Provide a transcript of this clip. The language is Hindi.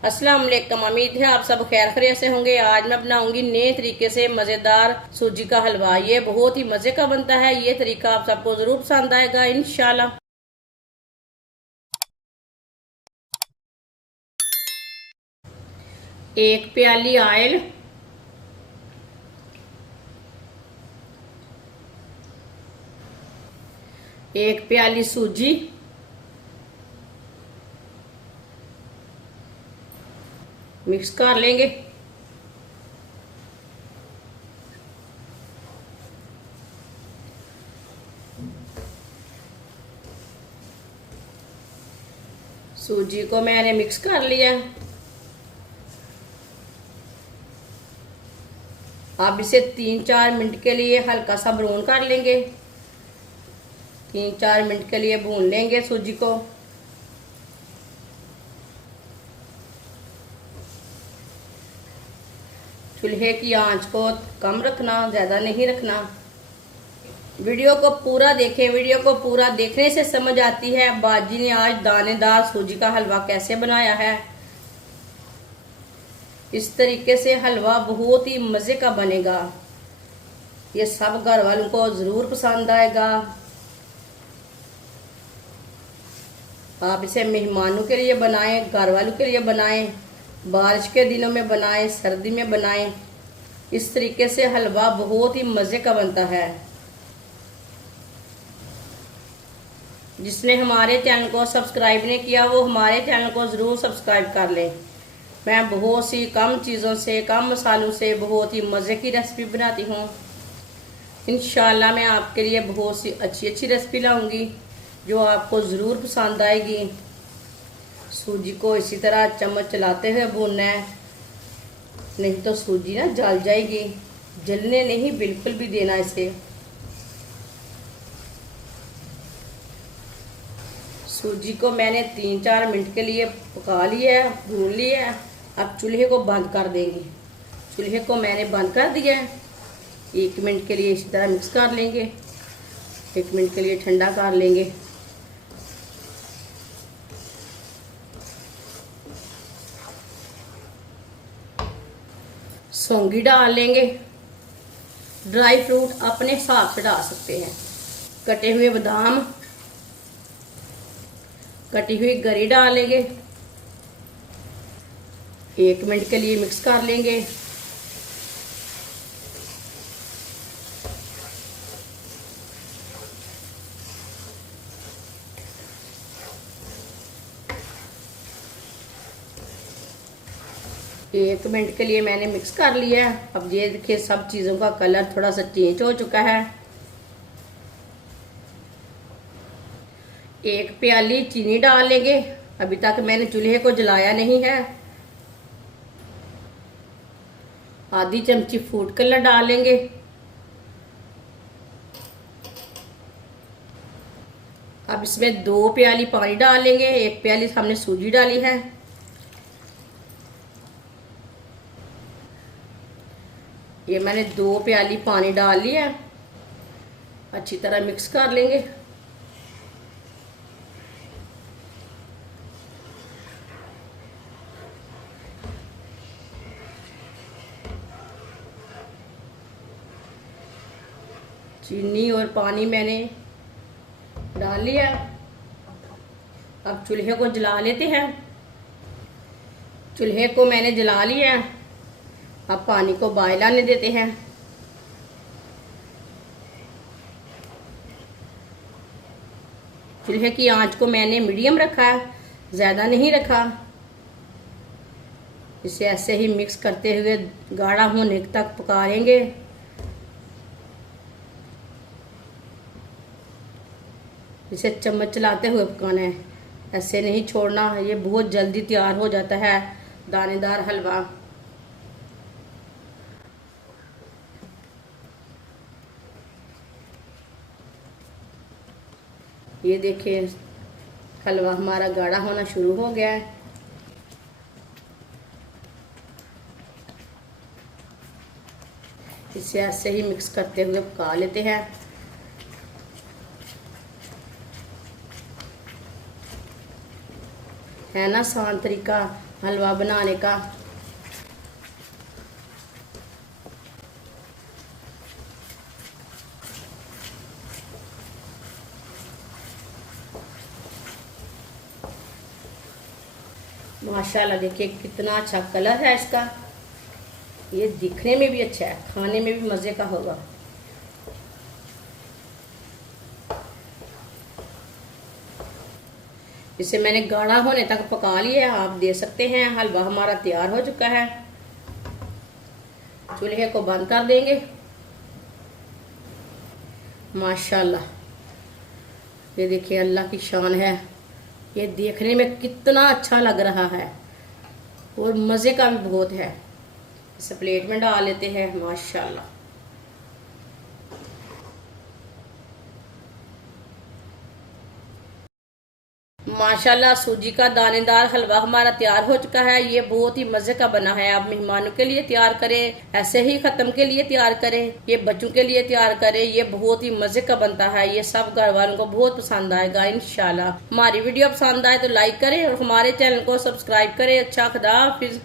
अस्सलाम वालेकुम। उम्मीद है आप सब खैर खैरियत से होंगे। आज मैं बनाऊंगी नए तरीके से मज़ेदार सूजी का हलवा। ये बहुत ही मज़े का बनता है। ये तरीका आप सबको ज़रूर पसंद आएगा इंशाल्लाह। एक प्याली ऑयल, एक प्याली सूजी, मिक्स कर लेंगे। सूजी को मैंने मिक्स कर लिया। अब इसे 3-4 मिनट के लिए हल्का सा ब्राउन कर लेंगे। 3-4 मिनट के लिए भून लेंगे सूजी को। चूल्हे की आंच को कम रखना, ज़्यादा नहीं रखना। वीडियो को पूरा देखें। वीडियो को पूरा देखने से समझ आती है बाजी ने आज दानेदार सूजी का हलवा कैसे बनाया है। इस तरीके से हलवा बहुत ही मज़े का बनेगा। ये सब घर वालों को ज़रूर पसंद आएगा। आप इसे मेहमानों के लिए बनाएं, घर वालों के लिए बनाएं, बारिश के दिनों में बनाएं, सर्दी में बनाएं। इस तरीके से हलवा बहुत ही मज़े का बनता है। जिसने हमारे चैनल को सब्सक्राइब नहीं किया वो हमारे चैनल को ज़रूर सब्सक्राइब कर लें। मैं बहुत सी कम चीज़ों से, कम मसालों से बहुत ही मज़े की रेसिपी बनाती हूँ। इंशाल्लाह मैं आपके लिए बहुत सी अच्छी रेसिपी लाऊंगी जो आपको ज़रूर पसंद आएगी। सूजी को इसी तरह चम्मच चलाते हुए भूनना है, नहीं तो सूजी ना जल जाएगी। जलने नहीं बिल्कुल भी देना इसे। सूजी को मैंने 3-4 मिनट के लिए पका लिया है, भून लिया है। अब चूल्हे को बंद कर देंगे। चूल्हे को मैंने बंद कर दिया है। 1 मिनट के लिए इसी तरह मिक्स कर लेंगे। 1 मिनट के लिए ठंडा कर लेंगे। सौंगी डाल लेंगे। ड्राई फ्रूट अपने हिसाब से डाल सकते हैं। कटे हुए बादाम, कटी हुई गरी डाल लेंगे। 1 मिनट के लिए मिक्स कर लेंगे। एक मिनट के लिए मैंने मिक्स कर लिया है। अब ये देखिए सब चीज़ों का कलर थोड़ा सा चेंज हो चुका है। 1 प्याली चीनी डाल लेंगे। अभी तक मैंने चूल्हे को जलाया नहीं है। आधी चमची फूड कलर डाल लेंगे। अब इसमें 2 प्याली पानी डाल लेंगे। 1 प्याली हमने सूजी डाली है। ये मैंने 2 प्याली पानी डाल लिया। अच्छी तरह मिक्स कर लेंगे। चीनी और पानी मैंने डाल लिया। अब चूल्हे को जला लेते हैं। चूल्हे को मैंने जला लिया। अब पानी को बॉयल आने देते हैं। चूल्हे की आंच को मैंने मीडियम रखा है, ज़्यादा नहीं रखा। इसे ऐसे ही मिक्स करते हुए गाढ़ा होने तक पकाएंगे। इसे चम्मच चलाते हुए पकाना है, ऐसे नहीं छोड़ना। ये बहुत जल्दी तैयार हो जाता है दानेदार हलवा। ये देखिए हलवा हमारा गाढ़ा होना शुरू हो गया है। इसे ऐसे ही मिक्स करते हुए पका लेते हैं। है ना आसान तरीका। हलवा बनाने का। माशाल्लाह देखिए कितना अच्छा कलर है इसका। ये दिखने में भी अच्छा है, खाने में भी मज़े का होगा। इसे मैंने गाढ़ा होने तक पका लिया है, आप दे सकते हैं। हलवा हमारा तैयार हो चुका है। चूल्हे को बंद कर देंगे। माशाल्लाह ये देखिए अल्लाह की शान है। ये देखने में कितना अच्छा लग रहा है और मज़े का भी बहुत है। इसे प्लेट में डाल लेते हैं। माशाल्लाह माशाल्लाह सूजी का दानेदार हलवा हमारा तैयार हो चुका है। ये बहुत ही मजे का बना है। आप मेहमानों के लिए तैयार करें, ऐसे ही खत्म के लिए तैयार करें, ये बच्चों के लिए तैयार करें। ये बहुत ही मजे का बनता है। ये सब घर वालों को बहुत पसंद आएगा इंशाल्लाह। हमारी वीडियो पसंद आए तो लाइक करें और हमारे चैनल को सब्सक्राइब करें। अच्छा खुदा हाफिज।